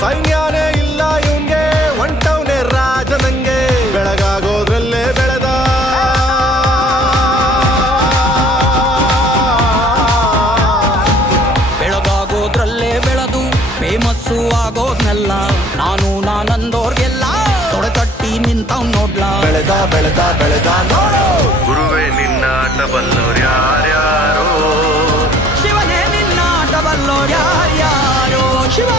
ಸೈನ್ಯನೇ ಇಲ್ಲ ಇವ್ನ್ಗೆ ಒಂಟವ್ನೆ ರಾಜನಂಗೆ ಬೆಳಗಾಗೋದ್ರಲ್ಲೇ ಬೆಳೆದ ಬೆಳಗಾಗೋದ್ರಲ್ಲೇ ಬೆಳೆದು ಫೇಮಸ್ಸು ಆಗೋದ್ನೆಲ್ಲ ನಾನಂದೋರ್ಗೆಲ್ಲ ತೊಡೆ ತಟ್ಟಿ ನಿಂತವ್ ನೋಡ್ಲ ಬೆಳೆದ ಬೆಳೆದ ಬೆಳೆದ ನೋಡು ಗುರುವೇ ನಿನ್ನ ಆಟಬಲ್ಲೋರು ಯಾರ್ಯಾರೋ ಶಿವನೇ ನಿನ್ನ ಆಟಬಲ್ಲೋರು ಯಾರ್ಯಾರೋ ಶಿವ